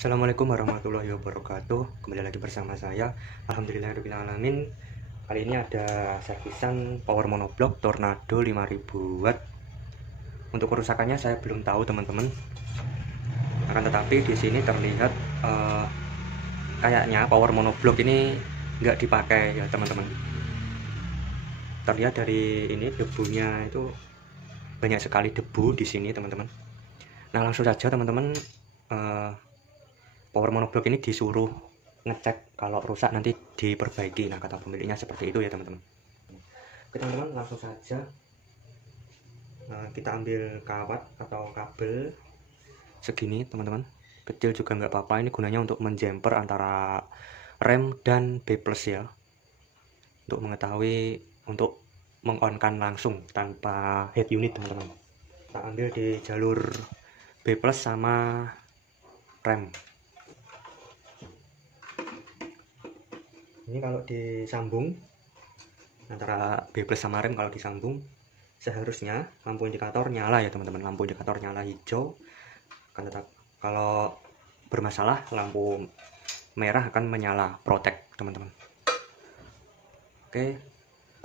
Assalamualaikum warahmatullahi wabarakatuh. Kembali lagi bersama saya. Alhamdulillahirrahmanirrahim. Kali ini ada servisan power monoblock Tornado 5000 watt. Untuk kerusakannya saya belum tahu teman-teman. Akan tetapi di sini terlihat kayaknya power monoblock ini nggak dipakai ya teman-teman. Terlihat dari ini debunya itu banyak sekali debu di sini teman-teman. Nah langsung saja teman-teman. Power monoblock ini disuruh ngecek kalau rusak nanti diperbaiki. Nah kata pemiliknya seperti itu ya teman-teman. Oke teman-teman, langsung saja kita ambil kawat atau kabel segini teman-teman, kecil juga nggak apa-apa. Ini gunanya untuk menjumper antara rem dan B+ ya, untuk mengetahui, untuk meng-on-kan langsung tanpa head unit teman-teman. Kita ambil di jalur B+ sama rem. Ini kalau disambung antara B+ sama rem, kalau disambung seharusnya lampu indikator nyala ya teman-teman. Lampu indikator nyala hijau, kan tetap kalau bermasalah lampu merah akan menyala protek teman-teman. Oke,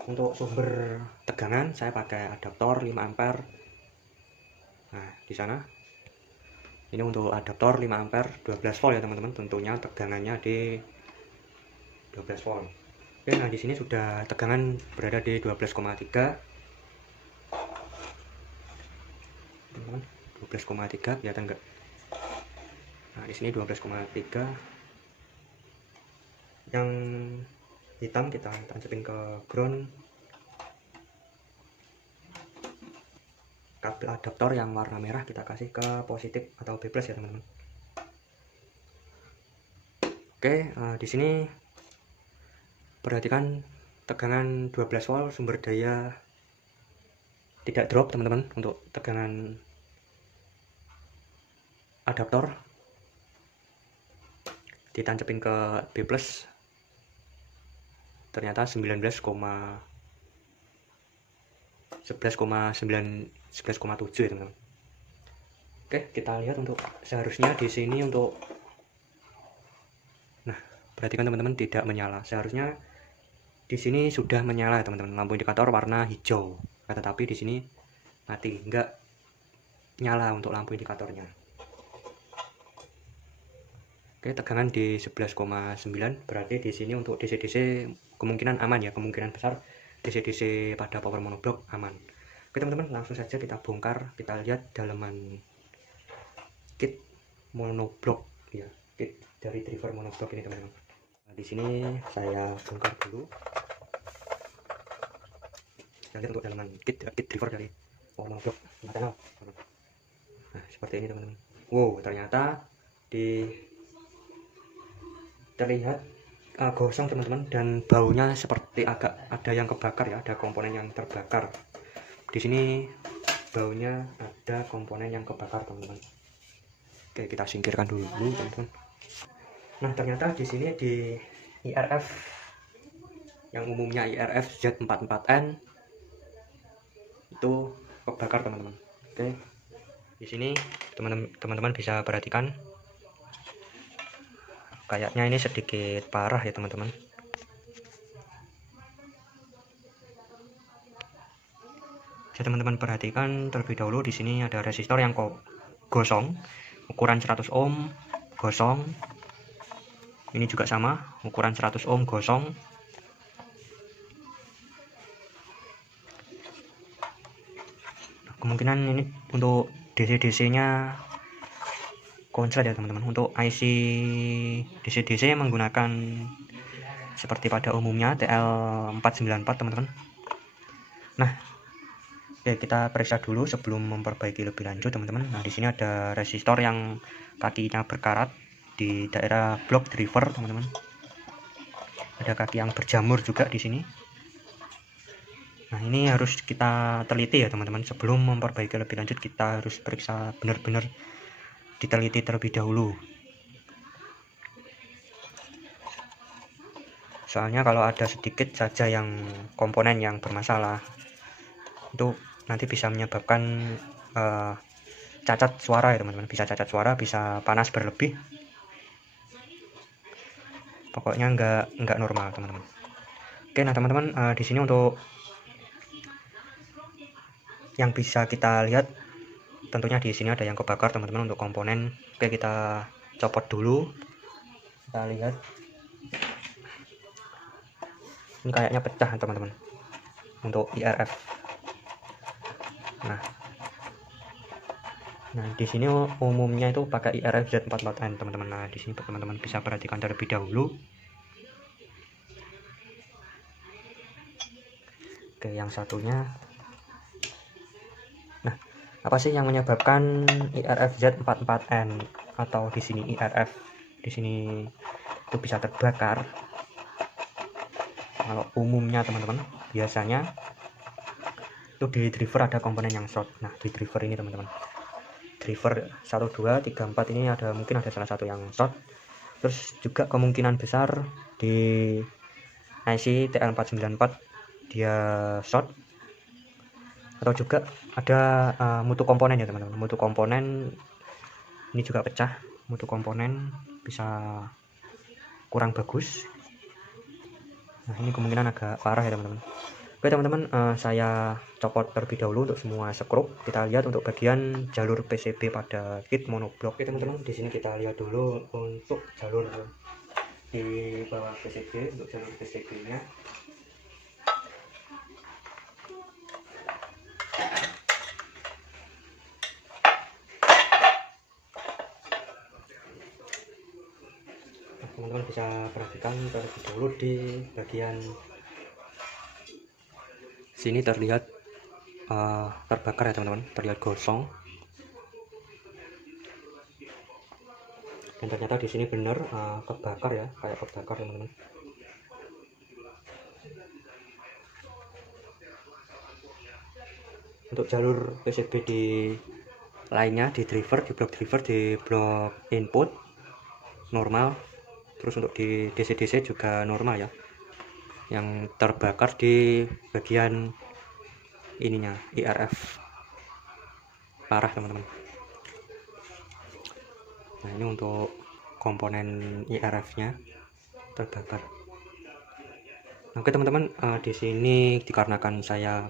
untuk sumber tegangan saya pakai adaptor 5 ampere. Nah di sana ini untuk adaptor 5 ampere 12 volt ya teman-teman. Tentunya tegangannya di 12 volt. Oke, nah di sini sudah tegangan berada di 12,3. Teman-teman, 12,3 kelihatan enggak? Nah, di sini 12,3. Yang hitam kita tancapin ke ground. Kabel adaptor yang warna merah kita kasih ke positif atau B+ ya teman-teman. Oke, di sini perhatikan tegangan 12 volt, sumber daya tidak drop teman-teman. Untuk tegangan adaptor ditancapin ke B+, ternyata 11,7 ya teman-teman. Oke, kita lihat untuk seharusnya di sini untuk, nah perhatikan teman-teman, tidak menyala. Seharusnya di sini sudah menyala teman-teman, lampu indikator warna hijau. Tetapi di sini mati, enggak nyala untuk lampu indikatornya. Oke, tegangan di 11,9, berarti di sini untuk DC-DC kemungkinan aman ya, kemungkinan besar DC-DC pada power monoblock aman. Oke teman-teman, langsung saja kita bongkar, kita lihat dalaman kit monoblock ya, kit dari driver monoblock ini teman-teman. Di sini saya bongkar dulu. Kita lihat untuk dalaman kit driver dari power monoblock panel. Nah seperti ini teman-teman. Wow, ternyata terlihat gosong teman-teman, dan baunya seperti agak ada yang kebakar ya, ada komponen yang terbakar. Di sini baunya ada komponen yang kebakar teman-teman. Oke, kita singkirkan dulu teman-teman. Nah ternyata di sini di IRF yang umumnya IRF Z44N itu kebakar teman-teman. Oke, di sini teman-teman bisa perhatikan, kayaknya ini sedikit parah ya teman-teman. Jadi teman-teman perhatikan terlebih dahulu, di sini ada resistor yang gosong, ukuran 100 ohm gosong. Ini juga sama, ukuran 100 ohm gosong. Kemungkinan ini untuk DC-DC nya konslet ya teman-teman. Untuk IC DC-DC menggunakan seperti pada umumnya TL494 teman-teman. Nah, oke, kita periksa dulu sebelum memperbaiki lebih lanjut teman-teman. Nah di sini ada resistor yang kakinya berkarat di daerah blok driver teman-teman. Ada kaki yang berjamur juga di sini. Nah ini harus kita teliti ya teman-teman. Sebelum memperbaiki lebih lanjut kita harus periksa benar-benar, diteliti terlebih dahulu. Soalnya kalau ada sedikit saja yang komponen yang bermasalah, itu nanti bisa menyebabkan cacat suara ya teman-teman. Bisa cacat suara, bisa panas berlebih, pokoknya nggak normal teman-teman. Oke, nah teman-teman, di sini untuk yang bisa kita lihat tentunya di sini ada yang kebakar teman-teman untuk komponen. Oke, kita copot dulu, kita lihat ini kayaknya pecah teman-teman untuk IRF. Nah di sini umumnya itu pakai IRF Z44N teman-teman. Nah di sini teman-teman bisa perhatikan terlebih dahulu. Oke, yang satunya. Nah, apa sih yang menyebabkan IRF Z44N atau di sini IRF di sini itu bisa terbakar? Kalau umumnya teman-teman, biasanya itu di driver ada komponen yang short. Nah di driver ini teman-teman, driver 1, 2, 3, 4 ini mungkin ada salah satu yang short. Terus juga kemungkinan besar di IC TL494 dia short, atau juga ada mutu komponen ya teman-teman. Mutu komponen ini juga pecah, mutu komponen bisa kurang bagus. Nah ini kemungkinan agak parah ya teman-teman. Oke teman-teman, saya copot terlebih dahulu untuk semua skrup. Kita lihat untuk bagian jalur PCB pada kit monoblok. Oke teman-teman, di sini kita lihat dulu untuk jalur di bawah PCB, untuk jalur PCB-nya. Teman-teman bisa perhatikan terlebih dahulu di bagian sini terlihat terbakar ya teman-teman, terlihat gosong. Dan ternyata di sini benar kebakar ya, kayak kebakar teman-teman. Untuk jalur PCB di lainnya, di driver, di blok input normal. Terus untuk di DC-DC juga normal ya. Yang terbakar di bagian ininya IRF parah teman-teman. Nah ini untuk komponen IRF-nya terbakar. Oke teman-teman, di sini dikarenakan saya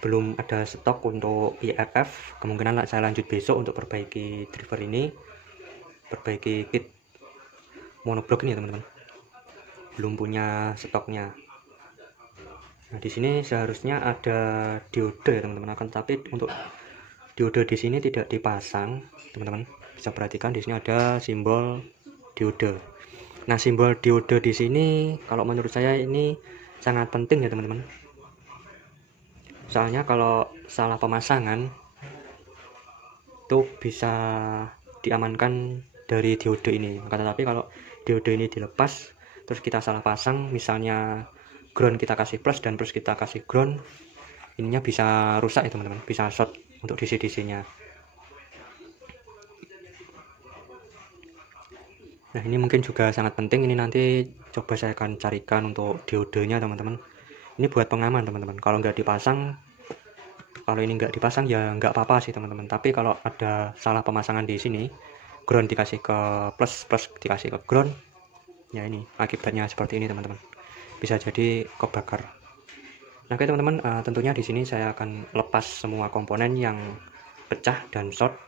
belum ada stok untuk IRF, kemungkinan saya lanjut besok untuk perbaiki driver ini, perbaiki kit monoblok ini ya teman-teman. Belum punya stoknya. Nah di sini seharusnya ada diode ya teman-teman, akan tapi untuk diode di sini tidak dipasang teman-teman. Bisa perhatikan di sini ada simbol diode. Nah simbol diode di sini kalau menurut saya ini sangat penting ya teman-teman. Soalnya kalau salah pemasangan itu bisa diamankan dari diode ini. Tetapi kalau diode ini dilepas terus kita salah pasang, misalnya ground kita kasih plus dan plus kita kasih ground, ininya bisa rusak ya teman-teman, bisa short untuk DC-DC-nya. Nah ini mungkin juga sangat penting, ini nanti coba saya akan carikan untuk diodenya teman-teman. Ini buat pengaman teman-teman, kalau nggak dipasang, kalau ini nggak dipasang ya nggak apa-apa sih teman-teman. Tapi kalau ada salah pemasangan di sini, ground dikasih ke plus, plus dikasih ke ground, ya ini akibatnya seperti ini teman-teman, bisa jadi kebakar. Nah oke teman-teman, tentunya di sini saya akan lepas semua komponen yang pecah dan short,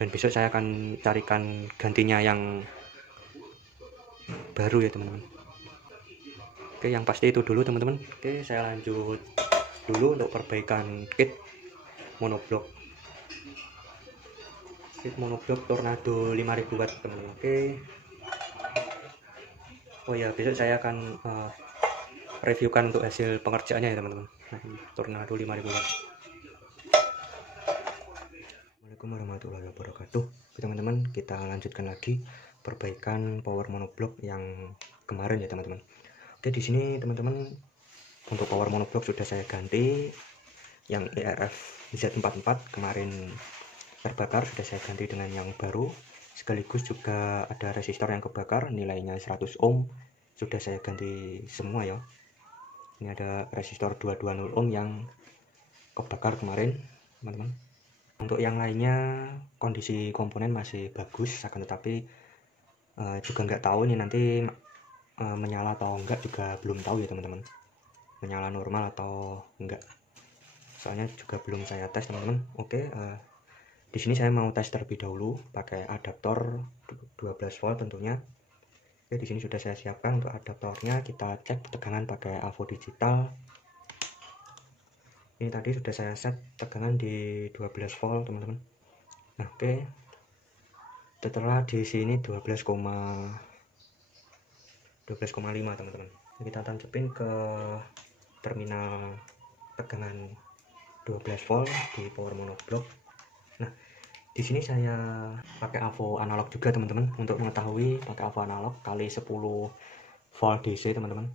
dan besok saya akan carikan gantinya yang baru ya teman-teman. Oke, yang pasti itu dulu teman-teman. Oke, saya lanjut dulu untuk perbaikan kit monoblok. Kit monoblok Tornado 5000 watt teman-teman. Oke. Oh ya, besok saya akan reviewkan untuk hasil pengerjaannya ya teman-teman. Nah, ini Tornado 5000 watt. Assalamualaikum warahmatullahi wabarakatuh. Oke teman-teman, kita lanjutkan lagi perbaikan power monoblok yang kemarin ya teman-teman. Oke, di sini teman-teman untuk power monoblok sudah saya ganti. Yang IRF Z44 kemarin terbakar sudah saya ganti dengan yang baru. Sekaligus juga ada resistor yang kebakar nilainya 100 ohm, sudah saya ganti semua ya. Ini ada resistor 220 ohm yang kebakar kemarin teman-teman. Untuk yang lainnya kondisi komponen masih bagus, akan tetapi juga nggak tahu ini nanti menyala atau enggak, juga belum tahu ya teman-teman, menyala normal atau enggak, soalnya juga belum saya tes teman-teman. Oke, di sini saya mau tes terlebih dahulu pakai adaptor 12 volt tentunya. Oke, di sini sudah saya siapkan untuk adaptornya. Kita cek tegangan pakai Avo digital. Ini tadi sudah saya set tegangan di 12 volt teman-teman. Nah, oke, setelah di sini 12,5 teman-teman, kita tancapin ke terminal tegangan 12 volt di power monoblock. Nah, di sini saya pakai Avo analog juga teman-teman, untuk mengetahui pakai Avo analog kali 10 volt DC teman-teman,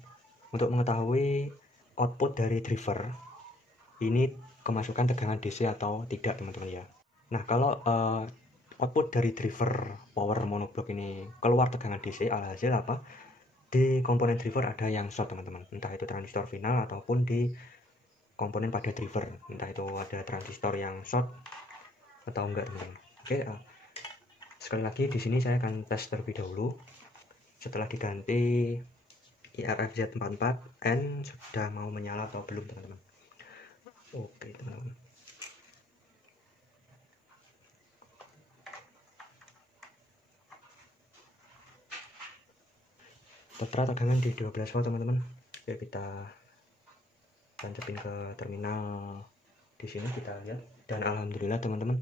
untuk mengetahui output dari driver ini kemasukan tegangan DC atau tidak teman-teman ya. Nah, kalau output dari driver power monoblock ini keluar tegangan DC, alhasil apa? Di komponen driver ada yang short teman-teman, entah itu transistor final ataupun di komponen pada driver, entah itu ada transistor yang short atau enggak teman-teman. Oke, sekali lagi di sini saya akan tes terlebih dahulu setelah diganti IRFZ44N sudah mau menyala atau belum teman-teman. Oke teman-teman, tertera tegangan di 12 volt teman-teman. Oke, kita tancapin ke terminal di sini, kita lihat, dan alhamdulillah teman-teman,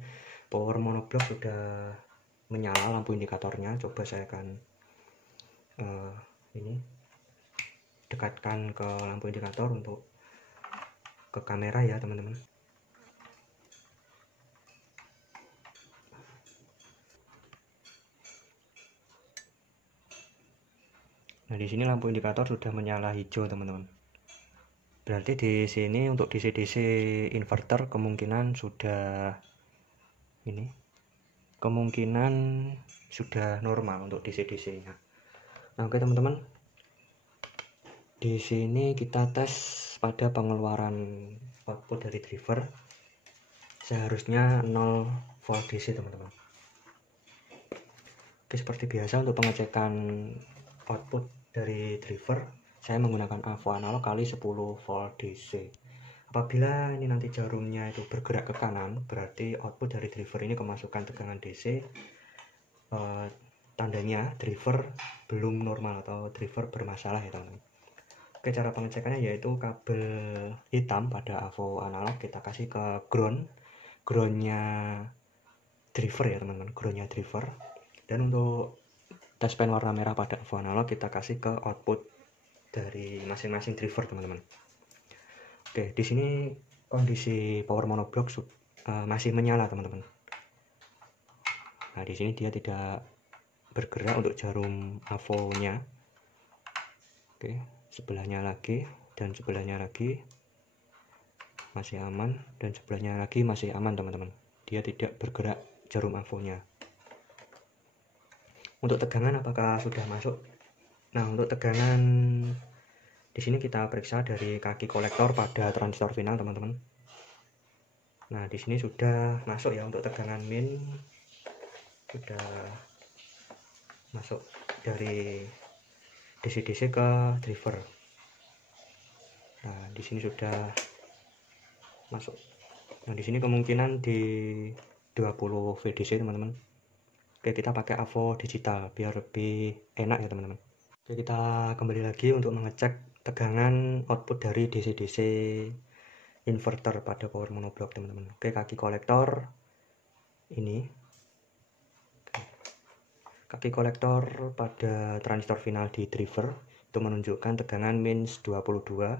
power monoblock sudah menyala lampu indikatornya. Coba saya akan ini dekatkan ke lampu indikator untuk ke kamera ya teman-teman. Nah, di sini lampu indikator sudah menyala hijau teman-teman. Berarti di sini untuk DC-DC inverter kemungkinan sudah ini, kemungkinan sudah normal untuk DC-DC-nya. Nah, oke teman-teman, di sini kita tes pada pengeluaran output dari driver, seharusnya 0 volt DC teman-teman. Oke, seperti biasa untuk pengecekan output dari driver saya menggunakan Avo analog kali 10 volt DC. Apabila ini nanti jarumnya itu bergerak ke kanan, berarti output dari driver ini kemasukan tegangan DC, tandanya driver belum normal atau driver bermasalah ya teman-teman. Oke, cara pengecekannya yaitu kabel hitam pada Avo analog kita kasih ke groundnya driver ya teman-teman, groundnya driver. Dan untuk touchpen warna merah pada Avo analog kita kasih ke output dari masing-masing driver teman-teman. Oke, di sini kondisi power monoblock masih menyala teman-teman. Nah, di sini dia tidak bergerak untuk jarum Avo-nya. Oke, sebelahnya lagi dan sebelahnya lagi masih aman, dan sebelahnya lagi masih aman teman-teman. Dia tidak bergerak jarum Avo-nya. Untuk tegangan apakah sudah masuk? Nah, untuk tegangan di sini kita periksa dari kaki kolektor pada transistor final teman-teman. Nah, di sini sudah masuk ya, untuk tegangan min sudah masuk dari DC-DC ke driver. Nah, di sini sudah masuk. Nah, di sini kemungkinan di 20 VDC teman-teman. Oke, kita pakai Avo digital biar lebih enak ya teman-teman. Oke, kita kembali lagi untuk mengecek tegangan output dari DC-DC inverter pada power monoblock teman-teman. Oke, kaki kolektor ini, kaki kolektor pada transistor final di driver itu menunjukkan tegangan min 22.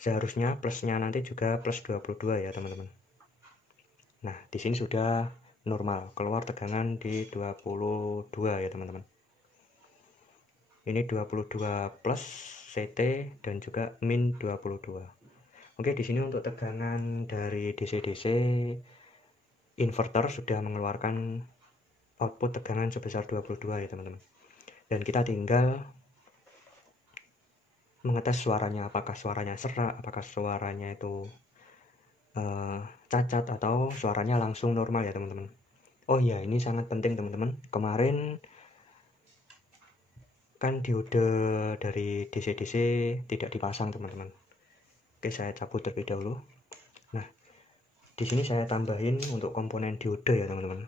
Seharusnya plusnya nanti juga plus 22 ya teman-teman. Nah, di sini sudah normal, keluar tegangan di 22 ya teman-teman. Ini 22 plus CT dan juga min 22. Oke, di sini untuk tegangan dari DC-DC inverter sudah mengeluarkan output tegangan sebesar 22 ya teman-teman. Dan kita tinggal mengetes suaranya, apakah suaranya serak, apakah suaranya itu cacat, atau suaranya langsung normal ya teman-teman. Oh ya, ini sangat penting teman-teman. Kemarin kan diode dari DC-DC tidak dipasang teman-teman. Oke, saya cabut terlebih dahulu. Nah, di sini saya tambahin untuk komponen diode ya teman-teman.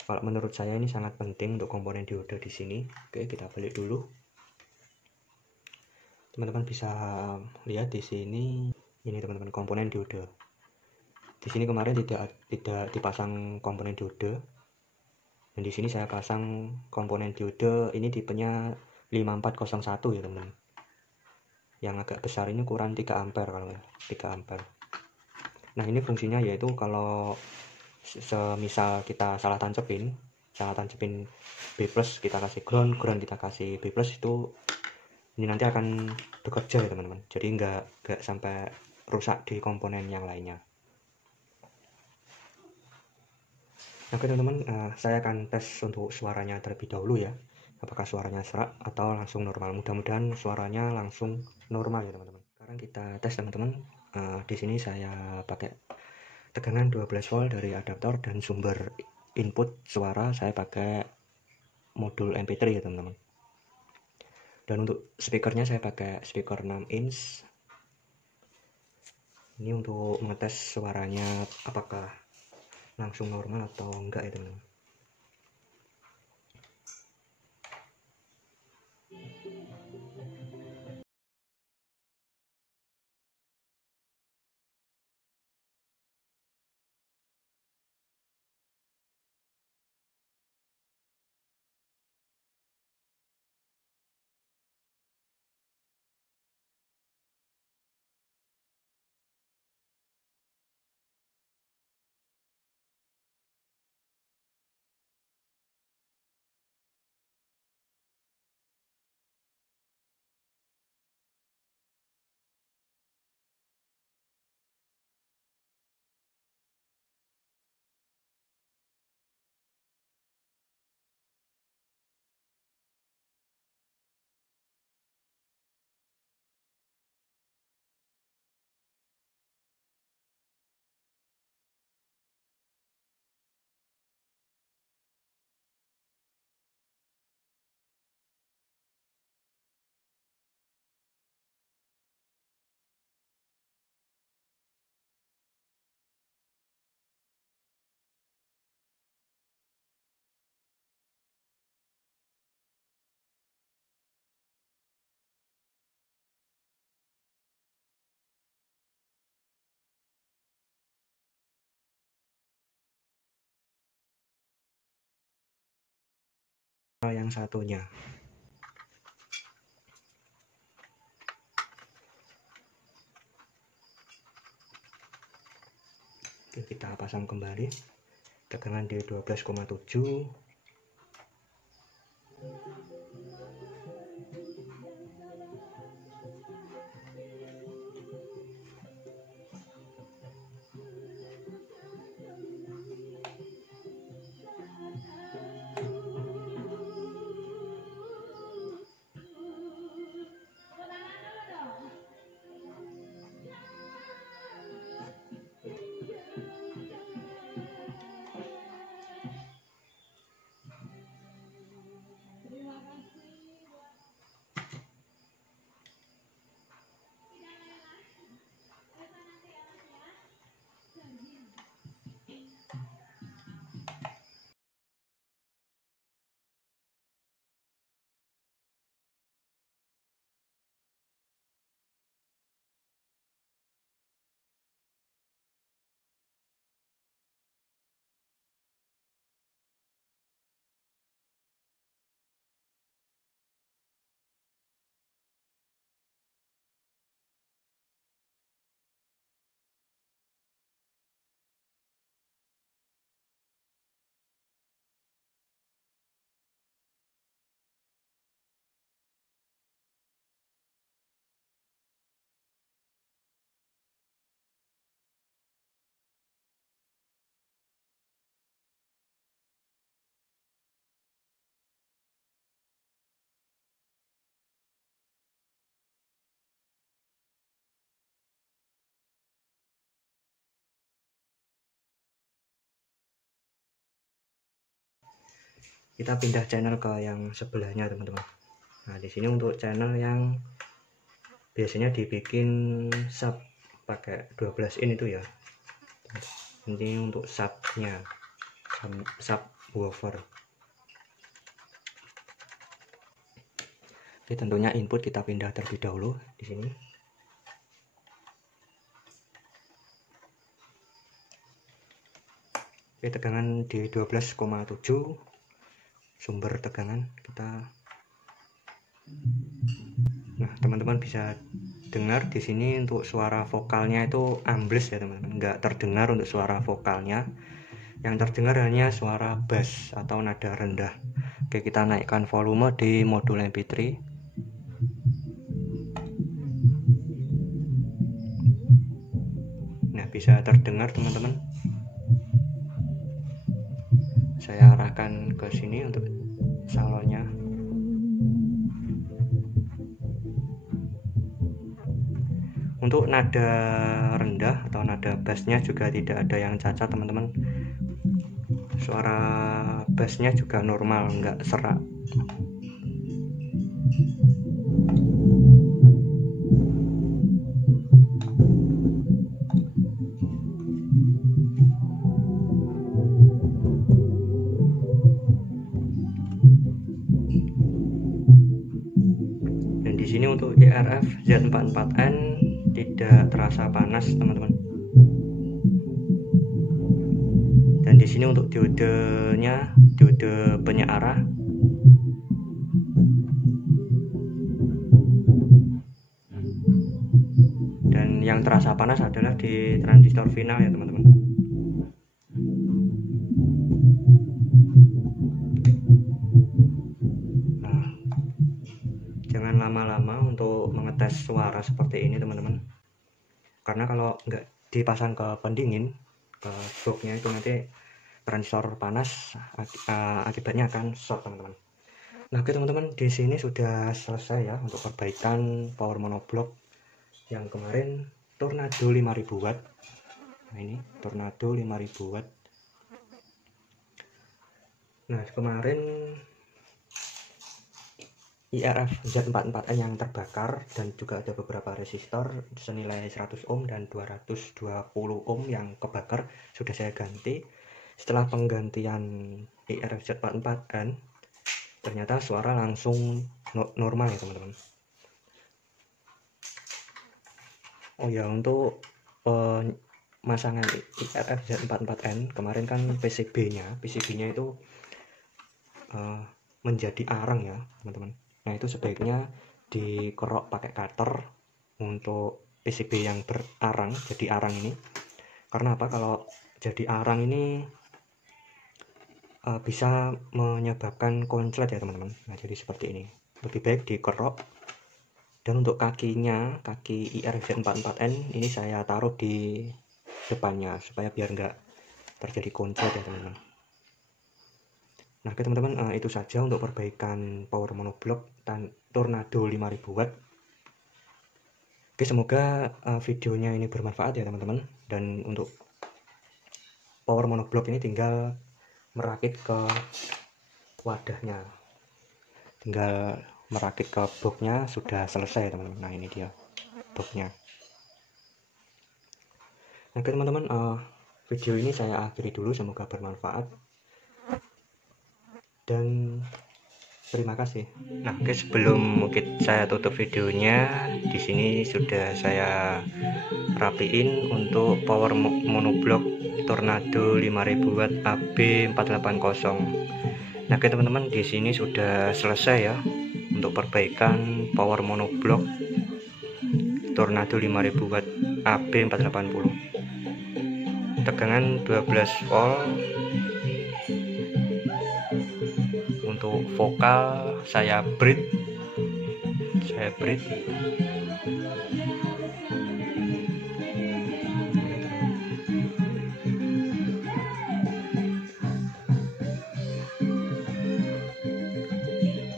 Kalau menurut saya ini sangat penting untuk komponen diode di sini. Oke, kita balik dulu. Teman-teman bisa lihat di sini, ini teman-teman komponen diode. Di sini kemarin tidak dipasang komponen diode. Dan di sini saya pasang komponen diode, ini tipenya 5401 ya teman-teman. Yang agak besar ini ukuran 3 ampere kalau 3 ampere. Nah, ini fungsinya yaitu kalau semisal kita salah tancepin B+, kita kasih ground kita kasih B+, itu ini nanti akan bekerja ya teman-teman. Jadi nggak sampai rusak di komponen yang lainnya. Oke teman-teman, saya akan tes untuk suaranya terlebih dahulu ya. Apakah suaranya serak atau langsung normal. Mudah-mudahan suaranya langsung normal ya teman-teman. Sekarang kita tes teman-teman. Di sini saya pakai tegangan 12 volt dari adaptor, dan sumber input suara saya pakai modul MP3 ya teman-teman. Dan untuk speakernya saya pakai speaker 6 inch. Ini untuk mengetes suaranya apakah langsung normal atau enggak ya teman-teman. Yang satunya. Oke, kita pasang kembali tegangan di 12,7. Kita pindah channel ke yang sebelahnya teman-teman. Nah, di sini untuk channel yang biasanya dibikin sub pakai 12 in itu ya. Ini untuk subnya, subwoofer. Oke, tentunya input kita pindah terlebih dahulu di sini. Oke, tegangan di 12,7 sumber tegangan kita. Nah, teman-teman bisa dengar di sini untuk suara vokalnya itu ambles ya teman-teman, nggak terdengar untuk suara vokalnya. Yang terdengar hanya suara bass atau nada rendah. Oke, kita naikkan volume di modul MP3. Nah, bisa terdengar teman-teman. Saya arahkan ke sini untuk salonnya. Untuk nada rendah atau nada bassnya juga tidak ada yang cacat teman-teman. Suara bassnya juga normal, nggak serak. Dan di sini untuk ERF Z44N tidak terasa panas teman-teman. Dan di sini untuk diodenya, diode penyearah. Dan yang terasa panas adalah di transistor final ya teman-teman. Nah, jangan lama-lama untuk mengetes suara seperti ini teman-teman. Karena kalau nggak dipasang ke pendingin, ke boxnya itu nanti transistor panas, akibatnya akan short teman-teman. Nah, oke teman-teman, di sini sudah selesai ya untuk perbaikan power monoblock yang kemarin Tornado 5000 watt. Nah, ini Tornado 5000 watt. Nah, kemarin IRF Z44N yang terbakar dan juga ada beberapa resistor senilai 100 ohm dan 220 ohm yang kebakar sudah saya ganti. Setelah penggantian IRF Z44N, ternyata suara langsung normal ya teman-teman. Oh ya, untuk pemasangan IRF Z44N kemarin kan PCB-nya itu menjadi arang ya teman-teman. Nah, itu sebaiknya dikerok pakai cutter untuk PCB yang berarang, jadi arang ini. Karena apa? Kalau jadi arang ini bisa menyebabkan konslet ya teman-teman. Nah, jadi seperti ini, lebih baik dikerok. Dan untuk kakinya, kaki IRF Z44N ini saya taruh di depannya supaya biar nggak terjadi konslet ya teman-teman. Nah, oke teman-teman, itu saja untuk perbaikan power monoblock dan Tornado 5000 watt. Oke, semoga videonya ini bermanfaat ya teman-teman. Dan untuk power monoblock ini tinggal merakit ke wadahnya, tinggal merakit ke boxnya, sudah selesai teman-teman. Nah, ini dia boxnya. Oke teman-teman, video ini saya akhiri dulu, semoga bermanfaat dan terima kasih. Nah, oke, sebelum mungkin saya tutup videonya, di sini sudah saya rapiin untuk power monoblock Tornado 5000 watt AB480. Nah, oke teman-teman, di sini sudah selesai ya untuk perbaikan power monoblock Tornado 5000 watt AB480. Tegangan 12 volt. Untuk vokal saya bridge.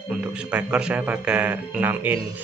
Untuk speaker saya pakai 6 inch